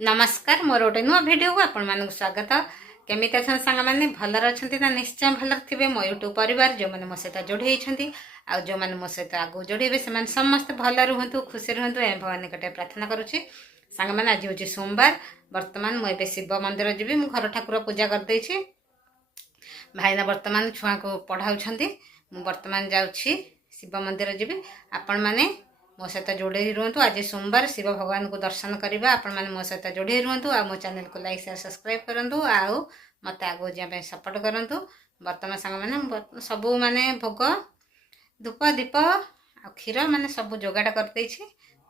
नमस्कार मोर गोटे नुआ भिडियो को आपण मानक स्वागत। केमी अच्छा सांग मैंने भलर अच्छा ना निश्चय भलर थे मो यूट्यूब परिवार जो मैंने मो सहित जोड़ी होती आ जो मैंने मो सहित आगू जोड़े से समस्त भल रुहतु खुशी रुहतु भगवान निकटे प्रार्थना करुच्ची। सांग मैंने आज हूँ सोमवार बर्तमान मुझे शिव मंदिर जी मु घर ठाकुर पूजा करदे भाईना बर्तमान छुआ को पढ़ाऊँ बर्तमान जाऊँगी शिव मंदिर जी आपण मैंने मो सहित जोड़े रुहतु। आज सोमवार शिव भगवान को दर्शन करवा आपण मैंने मो सहित जोड़े रुहतु। आ मो चैनल को लाइक शेयर सब्सक्राइब करूँ आउ मत आगो जाए सपोर्ट करूँ। बर्तमान सांग मैंने सबू माने भोग धूप दीप आ क्षीर माने सब जोगाड़ करदे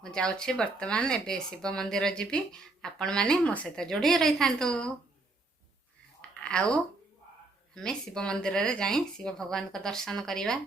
जाऊँगी बर्तमान एबे शिव मंदिर जीवी आपण मैंने मो सहित जोड़े रही था। आउ हमें शिव मंदिर रे जाई शिव भगवान का दर्शन करवा।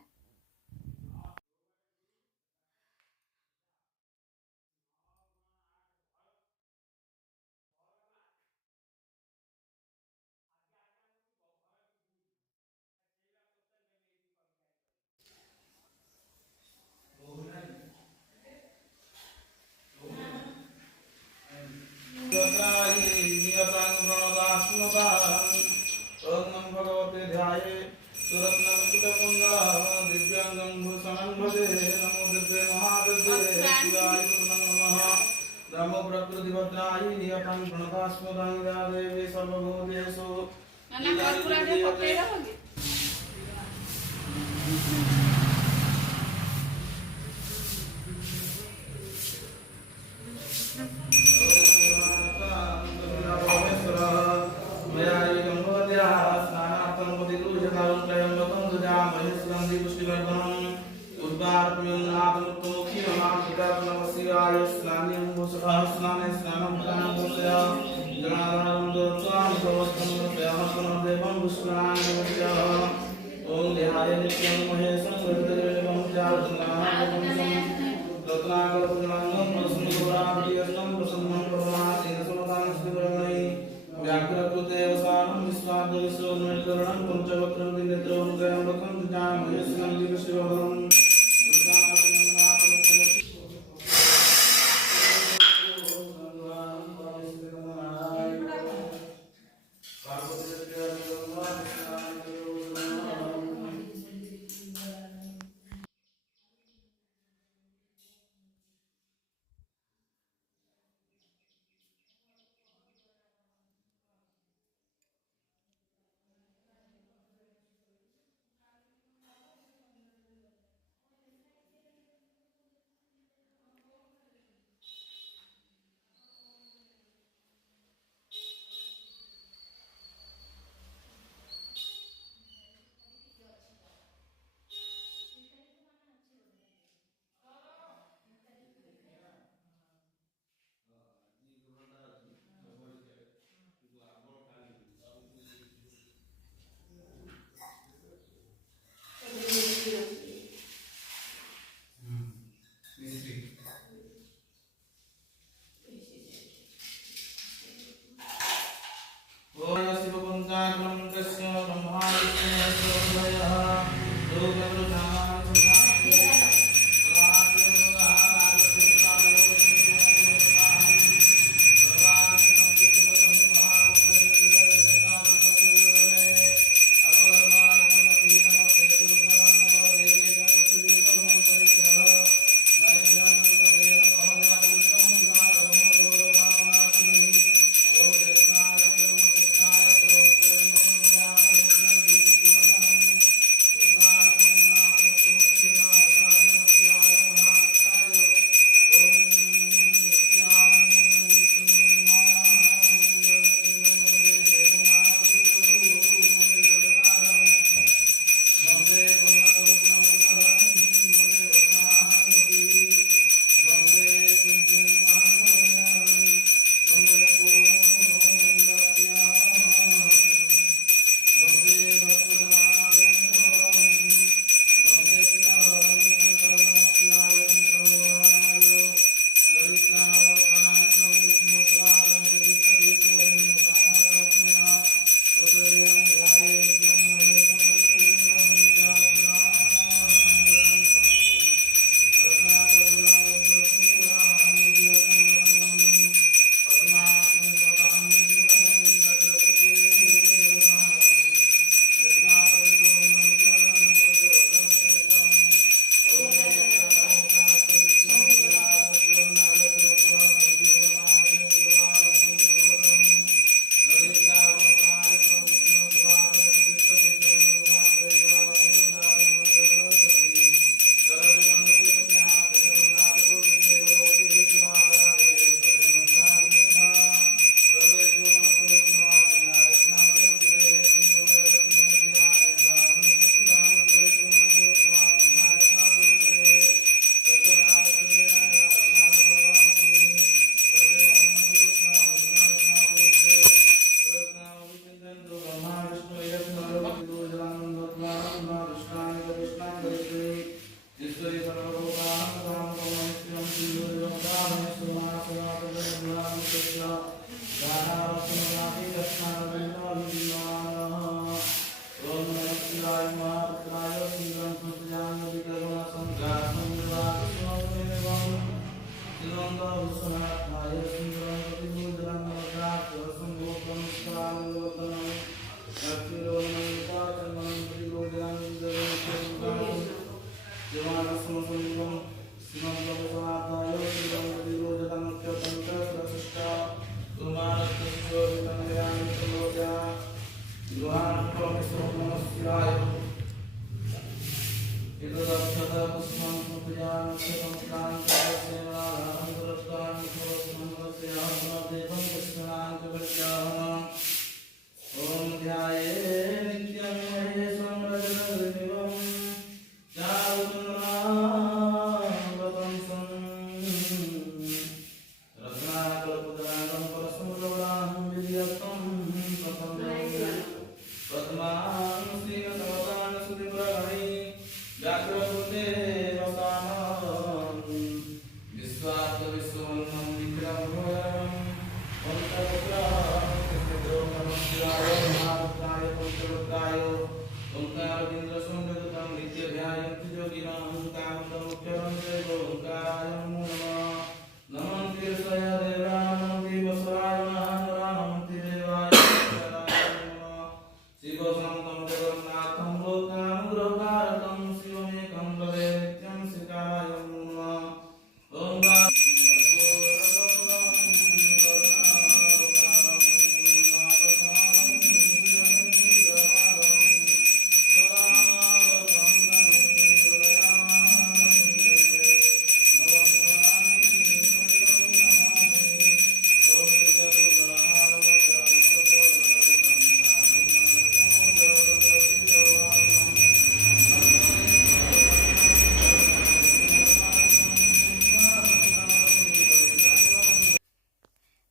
भगवते ध्याये सुरत्नम कुलकुंडलं दिव्यांगं भूषणं भजे नमो दिव्ये महादिव्ये शिवाय नमः। नमो प्रकृतिभद्रायै नियतं प्रणतास्मदां या देवी सर्वभूतेषु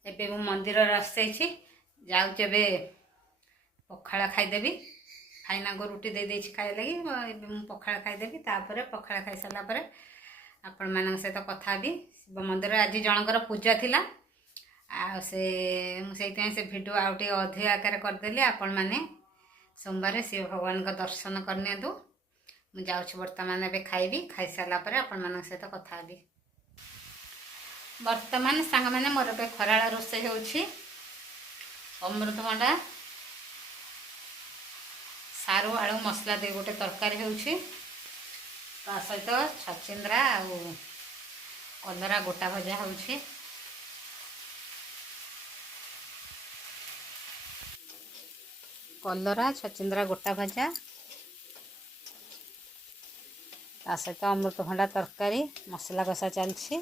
ଏବେ ମୁଁ ମନ୍ଦିରରେ ଆସିଯାଇଛି, ଯାଉଛି ଏବେ ପଖାଳ ଖାଇଦେବି। ଭାଇନାଙ୍କୁ ରୁଟି ଦେଇଦେଇଛି ଖାଇବା ଲାଗି, ଏବେ ମୁଁ ପଖାଳ ଖାଇଦେବି। ତାପରେ ପଖାଳ ଖାଇସାରିଲା ପରେ ଆପଣମାନଙ୍କ ସହିତ କଥା ହେବି। ଶିବ ମନ୍ଦିରରେ ଆଜି ଜଣଙ୍କର ପୂଜା ଥିଲା, ଆଉ ମୁଁ ସେଇଥିପାଇଁ ସେ ଭିଡ଼ିଓ ଆଉ ଟିକେ ଅଧିକ ଆକାରରେ କରିଦେଲି। ଆପଣମାନେ ସୋମବାର ଶିବ ଭଗବାନଙ୍କ ଦର୍ଶନ କରିନିଅନ୍ତୁ। ମୁଁ ଯାଉଛି ବର୍ତ୍ତମାନ ଏବେ ଖାଇବି, ଖାଇସାରିଲା ପରେ ଆପଣମାନଙ୍କ ସହିତ କଥା ହେବି। ବର୍ତ୍ତମାନ ସାଙ୍ଗମାନେ ମୋର ଏବେ ଖରାଳ ରୋଷେଇ ହେଉଛି। ଅମୃତଭଣ୍ଡା ସାରୁ ଆଳୁ ମସଲା ଦେଇ ଗୋଟେ ତରକାରୀ ହେଉଛି, ତା ସହିତ ଛଚିନ୍ଦ୍ରା ଆଉ କଲରା ଗୋଟା ଭଜା ହେଉଛି। କଲରା ଛଚିନ୍ଦ୍ରା ଗୋଟା ଭଜା, ତା ସହିତ ଅମୃତଭଣ୍ଡା ତରକାରୀ ମସଲା କଷା ଚାଲିଛି।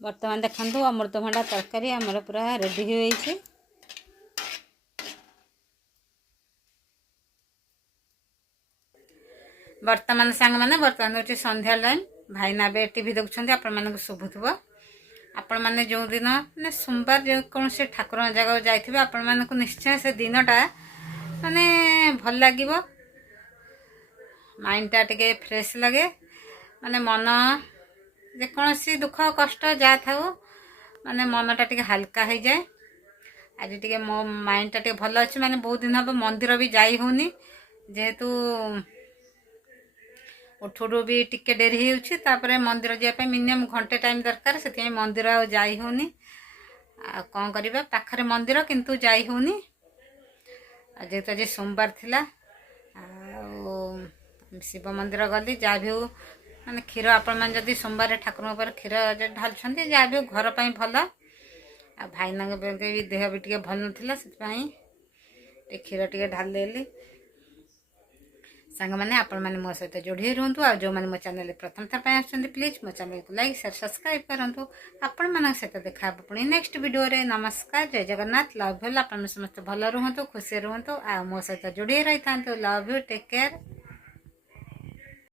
ବର୍ତ୍ତମାନ ଦେଖନ୍ତୁ ଅମୃତଭଣ୍ଡା ତରକାରୀ ଆମର ପୁରା ରେଡ଼ି ହୋଇଯାଇଛି। ବର୍ତ୍ତମାନ ସାଙ୍ଗମାନେ ହେଉଛି ସନ୍ଧ୍ୟା ଟାଇମ୍। ଭାଇନା ଏବେ ଟିଭି ଦେଖୁଛନ୍ତି, ଆପଣମାନଙ୍କୁ ଶୁଭୁଥିବ। ଆପଣମାନେ ଯେଉଁଦିନ ମାନେ ସୋମବାର ଯେକୌଣସି ଠାକୁରଙ୍କ ଜାଗାକୁ ଯାଇଥିବେ, ଆପଣମାନଙ୍କୁ ନିଶ୍ଚୟ ସେ ଦିନଟା ମାନେ ଭଲ ଲାଗିବ। ମାଇଣ୍ଡଟା ଟିକେ ଫ୍ରେଶ୍ ଲାଗେ, ମାନେ ମନ ଯେକୌଣସି ଦୁଃଖ କଷ୍ଟ ଯାହା ଥାଉ, ମାନେ ମନଟା ଟିକେ ହାଲକା ହେଇଯାଏ। ଆଜି ଟିକେ ମୋ ମାଇଣ୍ଡଟା ଟିକେ ଭଲ ଅଛି, ମାନେ ବହୁତ ଦିନ ହେବ ମନ୍ଦିର ବି ଯାଇ ହେଉନି, ଯେହେତୁ ଉଠୁ ବି ଟିକେ ଡେରି ହେଉଛି। ତାପରେ ମନ୍ଦିର ଯିବା ପାଇଁ ମିନିମମ୍ ଘଣ୍ଟେ ଟାଇମ୍ ଦରକାର, ସେଥିପାଇଁ ମନ୍ଦିର ଆଉ ଯାଇ ହେଉନି। ଆଉ କ'ଣ କରିବା, ପାଖରେ ମନ୍ଦିର କିନ୍ତୁ ଯାଇ ହେଉନି। ଆଉ ଯେହେତୁ ଆଜି ସୋମବାର ଥିଲା, ଆଉ ଶିବ ମନ୍ଦିର ଗଲି। ଯାହା ବି ହେଉ ମାନେ କ୍ଷୀର, ଆପଣମାନେ ଯଦି ସୋମବାର ଠାକୁରଙ୍କ ଉପରେ କ୍ଷୀର ଢାଲୁଛନ୍ତି, ଯାହା ବି ହେଉ ଘର ପାଇଁ ଭଲ। ଆଉ ଭାଇନାଙ୍କ ବି ଦେହ ବି ଟିକେ ଭଲ ନଥିଲା, ସେଥିପାଇଁ ଟିକେ କ୍ଷୀର ଟିକେ ଢାଲିଦେଲି। ସାଙ୍ଗମାନେ ଆପଣମାନେ ମୋ ସହିତ ଯୋଡ଼ି ହୋଇ ରୁହନ୍ତୁ। ଆଉ ଯେଉଁମାନେ ମୋ ଚ୍ୟାନେଲରେ ପ୍ରଥମ ଥର ପାଇଁ ଆସୁଛନ୍ତି, ପ୍ଲିଜ୍ ମୋ ଚ୍ୟାନେଲକୁ ଲାଇକ୍ ସେୟାର ସବସ୍କ୍ରାଇବ୍ କରନ୍ତୁ। ଆପଣମାନଙ୍କ ସହିତ ଦେଖା ହେବ ପୁଣି ନେକ୍ସଟ ଭିଡ଼ିଓରେ। ନମସ୍କାର, ଜୟ ଜଗନ୍ନାଥ, ଲଭ୍ ୟୁ। ଆପଣମାନେ ସମସ୍ତେ ଭଲ ରୁହନ୍ତୁ, ଖୁସିରେ ରୁହନ୍ତୁ, ଆଉ ମୋ ସହିତ ଯୋଡ଼ି ହୋଇ ରହିଥାନ୍ତୁ। Love you, take care.